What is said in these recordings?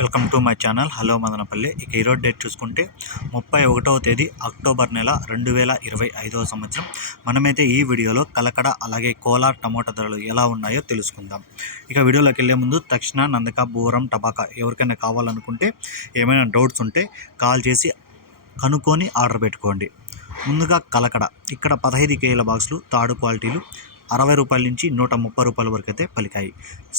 Welcome to my channel. Hello Madanapalle. ఇక ఈరోజు date చూసుకుంటే ముప్పై ఒకటవ తేదీ అక్టోబర్ నెల రెండు వేల ఇరవై ఐదవ సంవత్సరం. మనమైతే ఈ వీడియోలో కలకడ అలాగే కోలార్ టమోటా ధరలు ఎలా ఉన్నాయో తెలుసుకుందాం. ఇక వీడియోలోకి వెళ్ళే ముందు తక్షణ నందక బూరం టబాకా ఎవరికైనా కావాలనుకుంటే ఏమైనా డౌట్స్ ఉంటే కాల్ చేసి కనుక్కొని ఆర్డర్ పెట్టుకోండి. ముందుగా కలకడ. ఇక్కడ పదహైదు కేజీల బాక్సులు తాడు క్వాలిటీలు అరవై రూపాయల నుంచి నూట ముప్పై రూపాయల వరకు అయితే పలికాయి.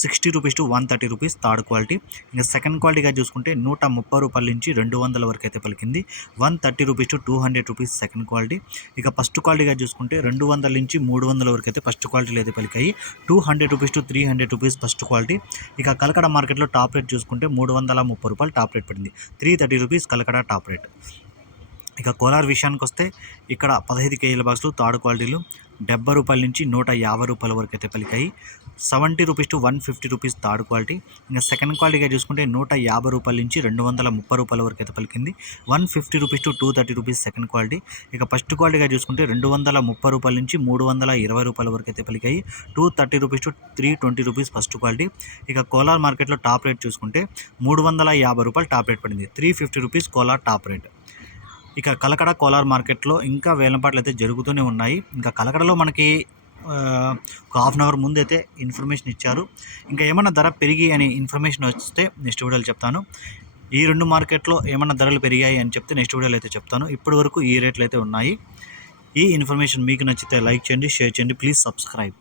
Sixty rupees to one thirty rupees third quality. ఇంకా సెకండ్ క్వాలిటీగా చూసుకుంటే నూట ముప్పై రూపాయల నుంచి రెండు వందల వరకు అయితే పలికింది. One thirty rupees to two hundred rupees second quality. ఇక ఫస్ట్ క్వాలిటీగా చూసుకుంటే రెండు వందల నుంచి మూడు వందల వరకు అయితే ఫస్ట్ క్వాలిటీలు అయితే పలికాయి. Two hundred rupees to three hundred rupees first quality. ఇక కలకడ మార్కెట్లో టాప్ రేట్ చూసుకుంటే మూడు వందల ముప్పై రూపాయలు టాప్ రేట్ పడింది. Three thirty rupees Kalakada top rate. ఇక కోలార్ విషయానికి వస్తే ఇక్కడ పదహైదు కేజీల బాక్సులు థర్డ్ క్వాలిటీలు. డెబ్బై రూపాయల నుంచి నూట యాభై రూపాయల వరకు అయితే పలికాయి. Seventy rupees to one fifty rupees third quality. ఇంకా సెకండ్ క్వాలిటీగా చూసుకుంటే నూట యాభై రూపాయల నుంచి రెండు వందల ముప్పై రూపాయల వరకు అయితే పలికింది. One fifty rupees to two thirty rupees second quality. ఇక ఫస్ట్ క్వాలిటీగా చూసుకుంటే రెండు వందల ముప్పై రూపాయల నుంచి మూడు వందల ఇరవై రూపాయల వరకు అయితే పలికాయి. Two thirty rupees to three twenty rupees first quality. ఇక కోలార్ మార్కెట్లో టాప్ రేట్ చూసుకుంటే మూడు వందల యాభై రూపాయలు టాప్ రేట్ పడింది. Three fifty rupees Kolar top rate. ఇక కలకడ కోలార్ మార్కెట్లో ఇంకా వేలంపాట్లు అయితే జరుగుతూనే ఉన్నాయి. ఇంకా కలకడలో మనకి ఒక హాఫ్ అన్ అవర్ ముందైతే ఇన్ఫర్మేషన్ ఇచ్చారు. ఇంకా ఏమైనా ధర పెరిగి అని ఇన్ఫర్మేషన్ వస్తే నెక్స్ట్ వీడియోలో చెప్తాను. ఈ రెండు మార్కెట్లో ఏమైనా ధరలు పెరిగాయి అని చెప్తే నెక్స్ట్ వీడియోలో అయితే చెప్తాను. ఇప్పటి వరకు ఈ రేట్లు అయితే ఉన్నాయి. ఈ ఇన్ఫర్మేషన్ మీకు నచ్చితే లైక్ చేయండి షేర్ చేయండి ప్లీజ్ సబ్స్క్రైబ్.